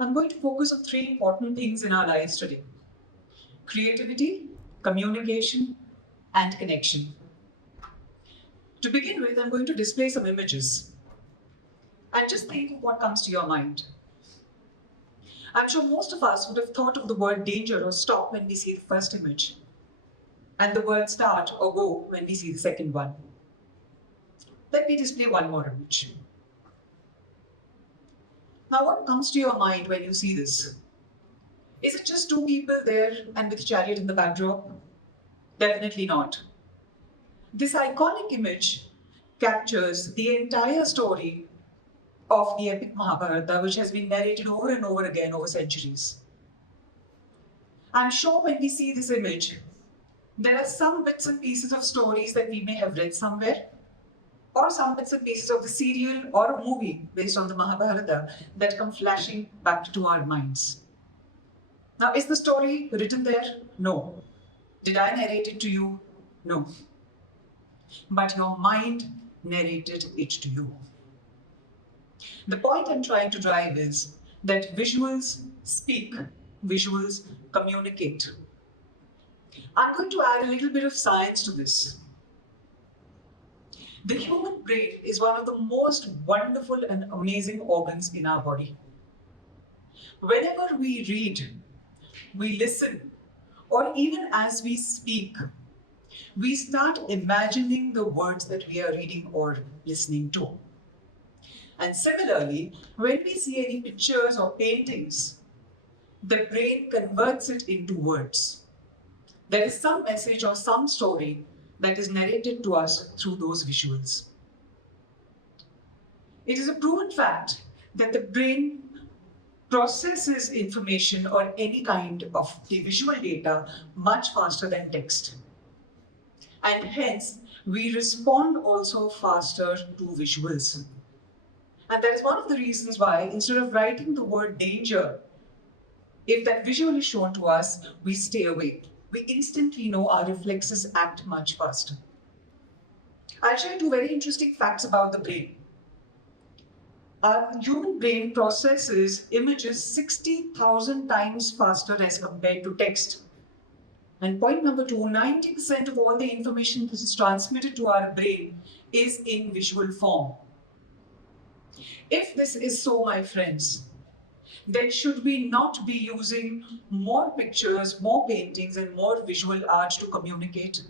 I'm going to focus on three important things in our lives today: creativity, communication, and connection. To begin with, I'm going to display some images and just think of what comes to your mind. I'm sure most of us would have thought of the word danger or stop when we see the first image, and the word start or go when we see the second one. Let me display one more image. Now, what comes to your mind when you see this? Is it just two people there and with chariot in the backdrop? Definitely not. This iconic image captures the entire story of the epic Mahabharata, which has been narrated over and over again over centuries. I'm sure when we see this image, there are some bits and pieces of stories that we may have read somewhere, or some bits and pieces of the serial or a movie based on the Mahabharata that come flashing back to our minds. Now, is the story written there? No. Did I narrate it to you? No. But your mind narrated it to you. The point I'm trying to drive is that visuals speak, visuals communicate. I'm going to add a little bit of science to this. The human brain is one of the most wonderful and amazing organs in our body. Whenever we read, we listen, or even as we speak, we start imagining the words that we are reading or listening to. And similarly, when we see any pictures or paintings, the brain converts it into words. There is some message or some story that is narrated to us through those visuals. It is a proven fact that the brain processes information or any kind of the visual data much faster than text. And hence, we respond also faster to visuals. And that is one of the reasons why, instead of writing the word danger, if that visual is shown to us, we stay away. We instantly know our reflexes act much faster. I'll share you two very interesting facts about the brain. Our human brain processes images 60,000 times faster as compared to text. And point number two, 90% of all the information that is transmitted to our brain is in visual form. If this is so, my friends, then should we not be using more pictures, more paintings, and more visual art to communicate?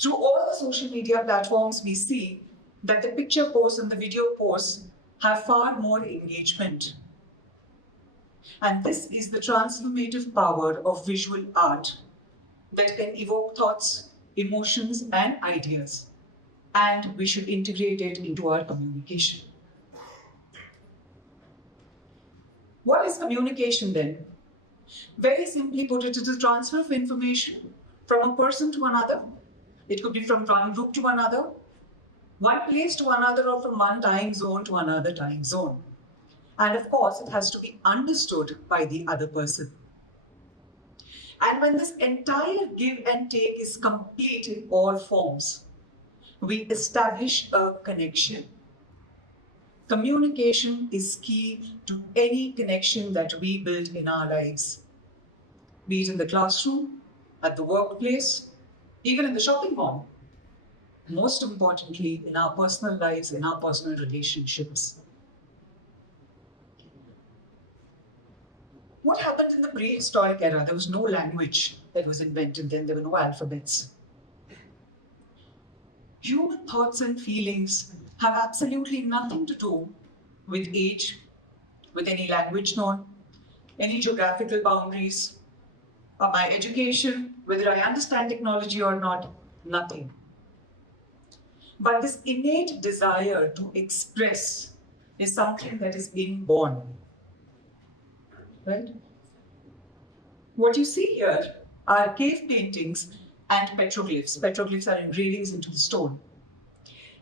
Through all the social media platforms, we see that the picture posts and the video posts have far more engagement. And this is the transformative power of visual art that can evoke thoughts, emotions, and ideas. And we should integrate it into our communication. What is communication then? Very simply put, it is a transfer of information from a person to another. It could be from one group to another, one place to another, or from one time zone to another time zone. And of course, it has to be understood by the other person. And when this entire give and take is complete in all forms, we establish a connection. Communication is key to any connection that we build in our lives, be it in the classroom, at the workplace, even in the shopping mall. Most importantly, in our personal lives, in our personal relationships. What happened in the prehistoric era? There was no language that was invented then, there were no alphabets. Human thoughts and feelings have absolutely nothing to do with age, with any language known, any geographical boundaries, or my education, whether I understand technology or not, nothing. But this innate desire to express is something that is inborn. Right? What you see here are cave paintings and petroglyphs. Petroglyphs are engravings into the stone.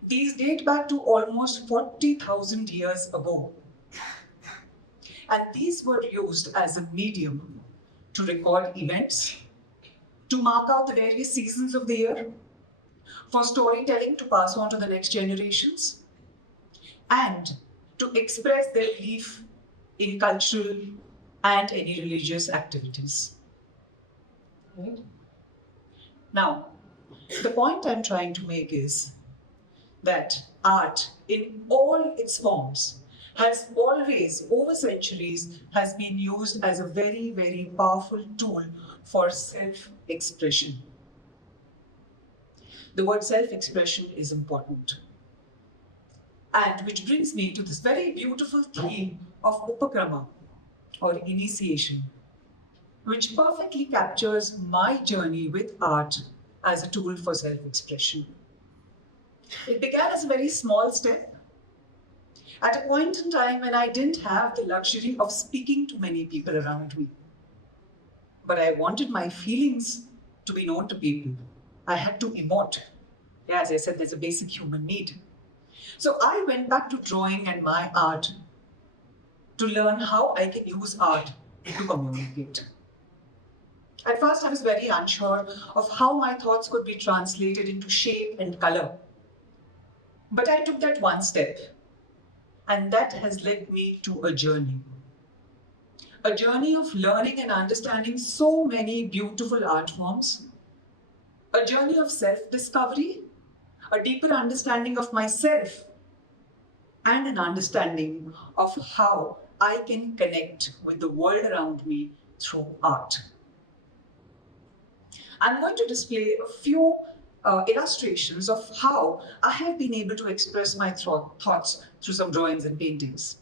These date back to almost 40,000 years ago. And these were used as a medium to record events, to mark out the various seasons of the year, for storytelling to pass on to the next generations, and to express their belief in cultural and any religious activities. Right? Now, the point I'm trying to make is that art in all its forms has always, over centuries, has been used as a very, very powerful tool for self-expression. The word self-expression is important. And which brings me to this very beautiful theme of upakrama, or initiation, which perfectly captures my journey with art as a tool for self-expression. It began as a very small step, at a point in time when I didn't have the luxury of speaking to many people around me. But I wanted my feelings to be known to people. I had to emote. Yeah, as I said, there's a basic human need. So I went back to drawing and my art to learn how I can use art to communicate. At first, I was very unsure of how my thoughts could be translated into shape and color. But I took that one step, and that has led me to a journey. A journey of learning and understanding so many beautiful art forms, a journey of self-discovery, a deeper understanding of myself, and an understanding of how I can connect with the world around me through art. I'm going to display a few illustrations of how I have been able to express my thoughts through some drawings and paintings.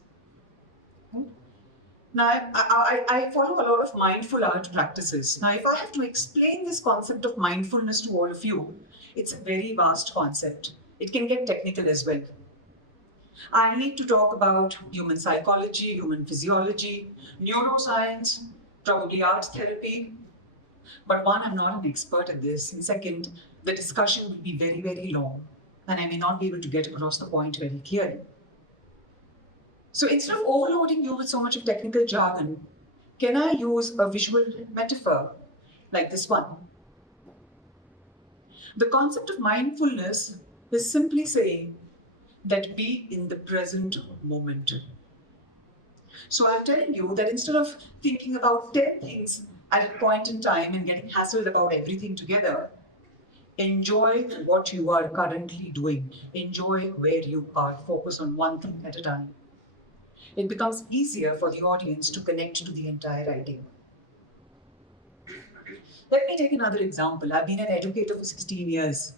Now, I follow a lot of mindful art practices. Now, if I have to explain this concept of mindfulness to all of you, it's a very vast concept. It can get technical as well. I need to talk about human psychology, human physiology, neuroscience, probably art therapy. But one, I'm not an expert at this. And second, the discussion will be very, very long, and I may not be able to get across the point very clearly. So instead of overloading you with so much of technical jargon, can I use a visual metaphor like this one? The concept of mindfulness is simply saying that be in the present moment. So I'm telling you that instead of thinking about 10 things at a point in time and getting hassled about everything together, enjoy what you are currently doing. Enjoy where you are. Focus on one thing at a time. It becomes easier for the audience to connect to the entire idea. Let me take another example. I've been an educator for 16 years.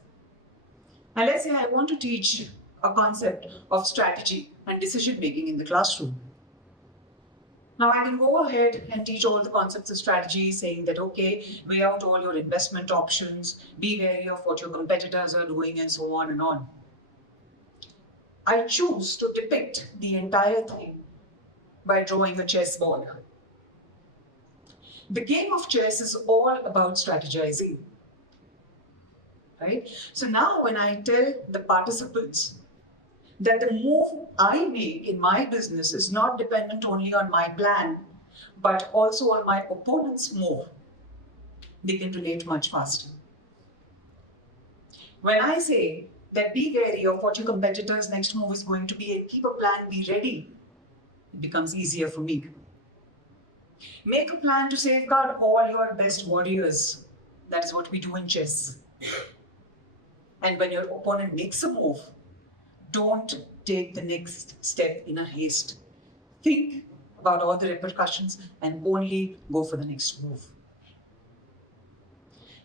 And let's say I want to teach a concept of strategy and decision making in the classroom. Now I can go ahead and teach all the concepts of strategy, saying that, okay, weigh out all your investment options, be wary of what your competitors are doing, and so on and on. I choose to depict the entire thing by drawing a chessboard. The game of chess is all about strategizing, right? So now when I tell the participants that the move I make in my business is not dependent only on my plan, but also on my opponent's move, they can relate much faster. When I say that be wary of what your competitor's next move is going to be and keep a plan, be ready, it becomes easier for me. Make a plan to safeguard all your best warriors. That is what we do in chess. And when your opponent makes a move, don't take the next step in a haste. Think about all the repercussions and only go for the next move.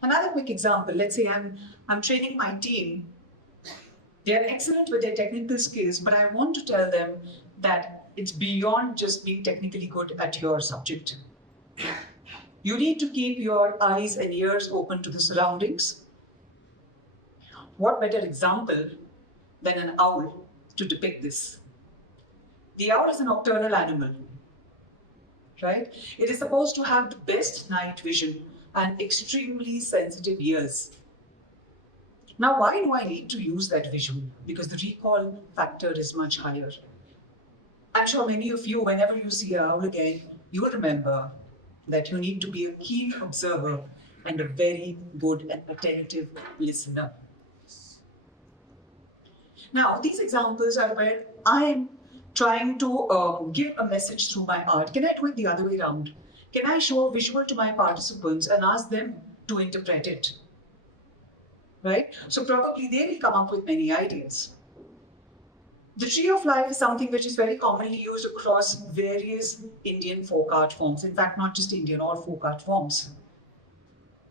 Another quick example, let's say I'm training my team. They're excellent with their technical skills, but I want to tell them that it's beyond just being technically good at your subject. You need to keep your eyes and ears open to the surroundings. What better example than an owl to depict this? The owl is a nocturnal animal, right? It is supposed to have the best night vision and extremely sensitive ears. Now, why do I need to use that visual? Because the recall factor is much higher. I'm sure many of you, whenever you see an owl again, you will remember that you need to be a keen observer and a very good and attentive listener. Now, these examples are where I am trying to give a message through my art? Can I do it the other way around? Can I show a visual to my participants and ask them to interpret it? Right? So probably they will come up with many ideas. The tree of life is something which is very commonly used across various Indian folk art forms. In fact, not just Indian, all folk art forms.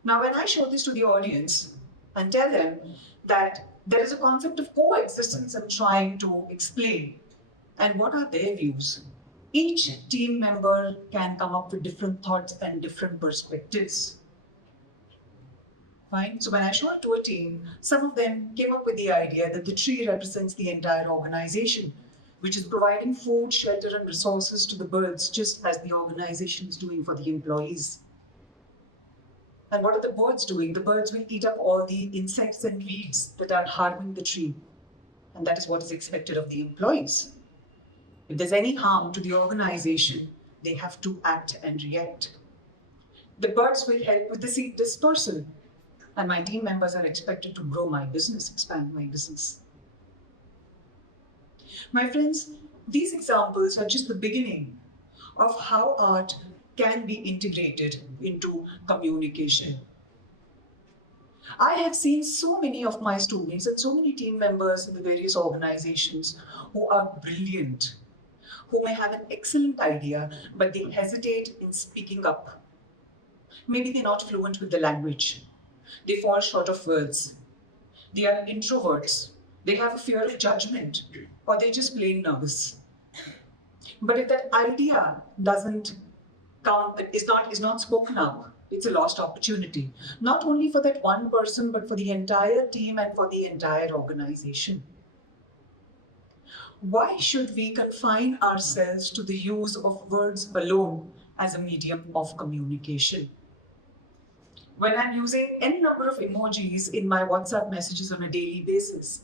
Now, when I show this to the audience and tell them that there is a concept of coexistence I'm trying to explain, and what are their views, each team member can come up with different thoughts and different perspectives. Fine. So when I show it to a team, some of them came up with the idea that the tree represents the entire organization, which is providing food, shelter, and resources to the birds, just as the organization is doing for the employees. And what are the birds doing? The birds will eat up all the insects and weeds that are harming the tree. And that is what is expected of the employees. If there's any harm to the organization, they have to act and react. The birds will help with the seed dispersal. And my team members are expected to grow my business, expand my business. My friends, these examples are just the beginning of how art can be integrated into communication. I have seen so many of my students and so many team members in the various organizations who are brilliant, who may have an excellent idea, but they hesitate in speaking up. Maybe they're not fluent with the language. They fall short of words. They are introverts. They have a fear of judgment, or they're just plain nervous. But if that idea doesn't count, is not spoken up, it's a lost opportunity. Not only for that one person, but for the entire team and for the entire organization. Why should we confine ourselves to the use of words alone as a medium of communication? When I'm using any number of emojis in my WhatsApp messages on a daily basis,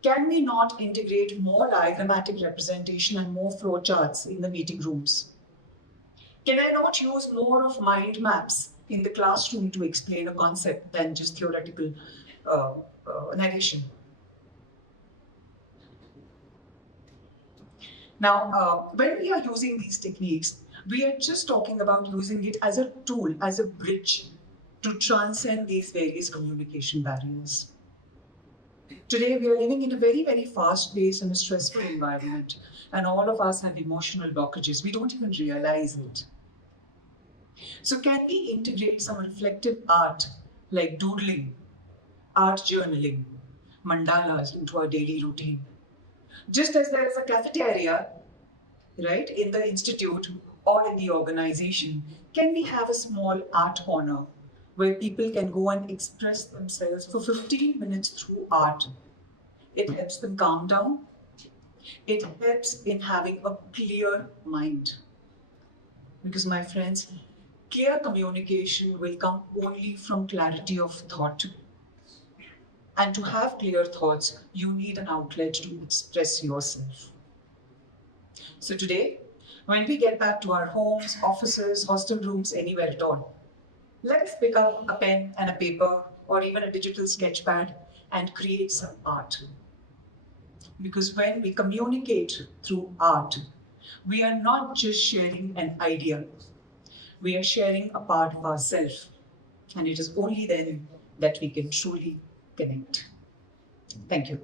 can we not integrate more diagrammatic representation and more flowcharts in the meeting rooms? Can I not use more of mind maps in the classroom to explain a concept than just theoretical narration? Now, when we are using these techniques, we are just talking about using it as a tool, as a bridge to transcend these various communication barriers. Today, we are living in a very, very fast-paced and stressful environment, and all of us have emotional blockages. We don't even realize it. So can we integrate some reflective art, like doodling, art journaling, mandalas into our daily routine? Just as there is a cafeteria, right, in the institute or in the organization, can we have a small art corner where people can go and express themselves for 15 minutes through art? It helps them calm down. It helps in having a clear mind. Because my friends, clear communication will come only from clarity of thought. And to have clear thoughts, you need an outlet to express yourself. So today, when we get back to our homes, offices, hostel rooms, anywhere at all, let's pick up a pen and a paper or even a digital sketch pad and create some art. Because when we communicate through art, we are not just sharing an idea, we are sharing a part of ourselves. And it is only then that we can truly connect. Thank you.